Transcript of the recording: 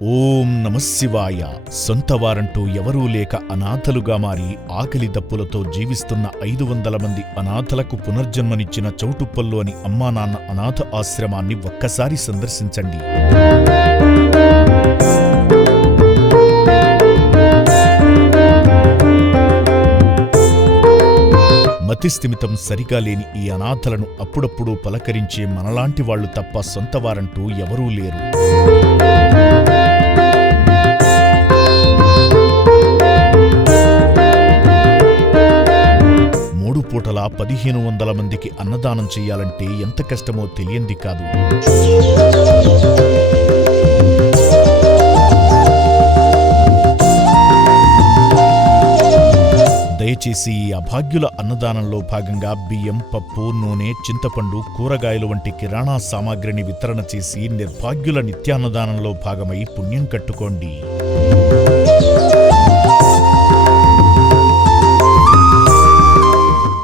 ఓం నమఃశివాయ. సొంతవారంటూ ఎవరూ లేక అనాథలుగా మారి ఆకలి దప్పులతో జీవిస్తున్న 500 మంది అనాథలకు పునర్జన్మనిచ్చిన చౌటుప్పల్లోని అమ్మానాన్న అనాథ ఆశ్రమాన్ని ఒక్కసారి సందర్శించండి. మతిస్థిమితం సరిగా లేని ఈ అనాథలను అప్పుడప్పుడు పలకరించే మనలాంటి వాళ్లు తప్ప సొంతవారంటూ ఎవరూ లేరు. మూడు పూటలా 1500 మందికి అన్నదానం చెయ్యాలంటే ఎంత కష్టమో తెలియంది కాదు. దయచేసి ఈ అభాగ్యుల అన్నదానంలో భాగంగా బియ్యం, పప్పు, నూనె, చింతపండు, కూరగాయలు వంటి కిరాణా సామాగ్రిని వితరణ చేసి నిర్భాగ్యుల నిత్యాన్నదానంలో భాగమై పుణ్యం కట్టుకోండి.